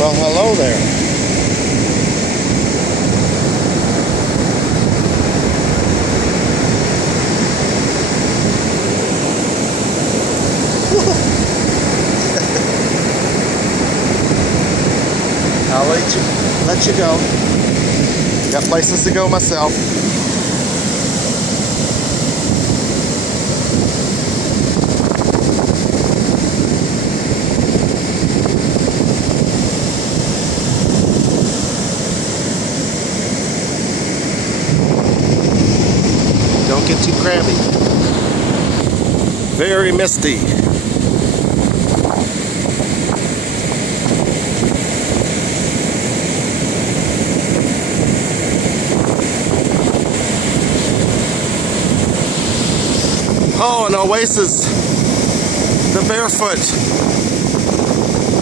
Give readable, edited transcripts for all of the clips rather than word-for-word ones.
Well, hello there. I'll let you go. Got places to go myself. Don't get too crabby. Very misty. Oh, an oasis. The Barefoot.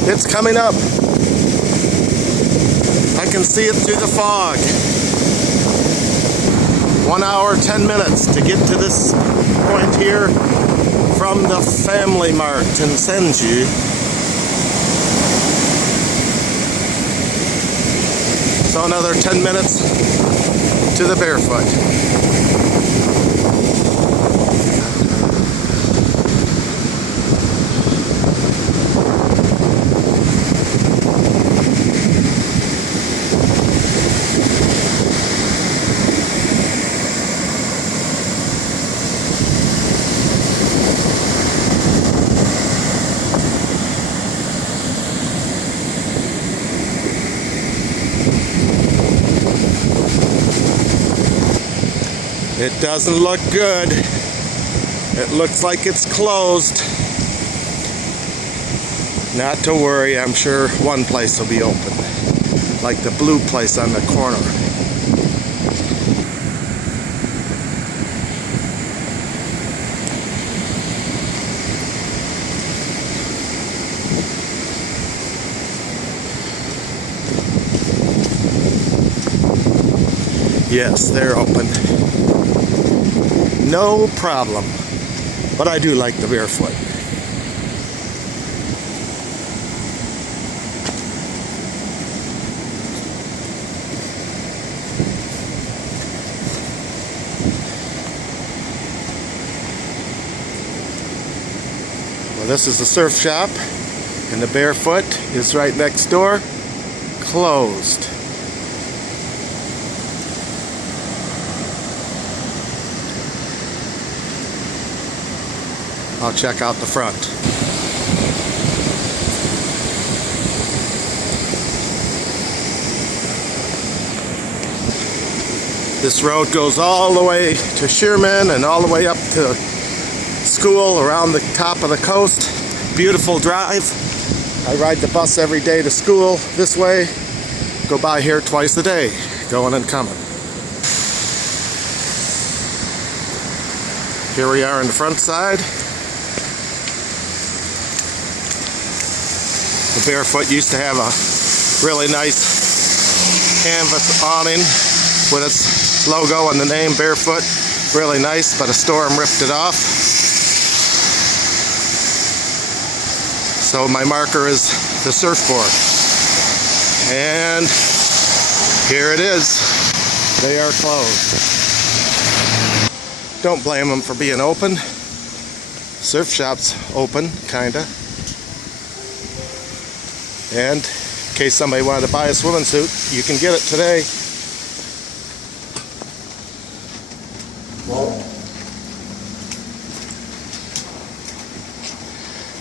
It's coming up. I can see it through the fog. 1 hour, 10 minutes to get to this point here from the Family Mart in Senju. So another 10 minutes to the Barefoot. It doesn't look good. It looks like it's closed. Not to worry, I'm sure one place will be open. Like the blue place on the corner. Yes, they're open. No problem. But I do like the Barefoot. Well, this is the surf shop, and the Barefoot is right next door, closed. I'll check out the front. This road goes all the way to Sherman and all the way up to school around the top of the coast. Beautiful drive. I ride the bus every day to school this way. Go by here twice a day, going and coming. Here we are on the front side. The Barefoot used to have a really nice canvas awning with its logo and the name Barefoot. Really nice, but a storm ripped it off. So my marker is the surfboard. And here it is. They are closed. Don't blame them for being open. Surf shop's open, kinda. And in case somebody wanted to buy a swimming suit, you can get it today.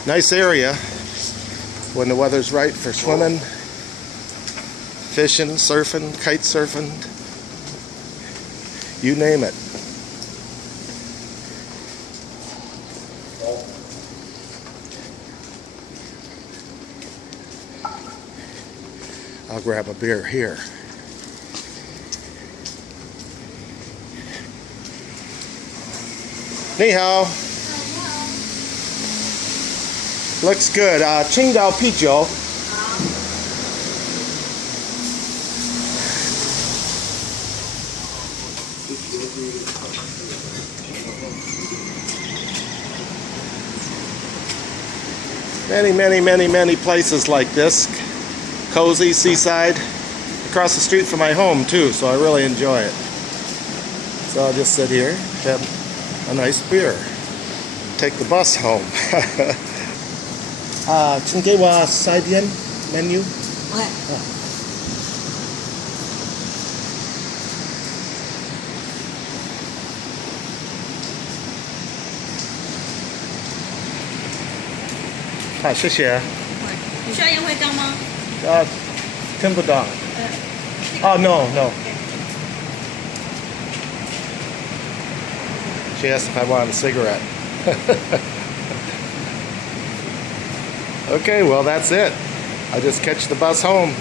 Nice area when the weather's right for swimming, fishing, surfing, kite surfing, you name it. I'll grab a beer here. Ni hao. Looks good. Qingdao Pijiu. Many places like this. cozy seaside, across the street from my home too, so I really enjoy it. So I'll just sit here, have a nice beer, take the bus home. 请给我side menu. Okay. Ah, 谢谢。你需要烟灰缸吗？听不到。No, no. She asked if I wanted a cigarette. Okay, well that's it. I just catch the bus home.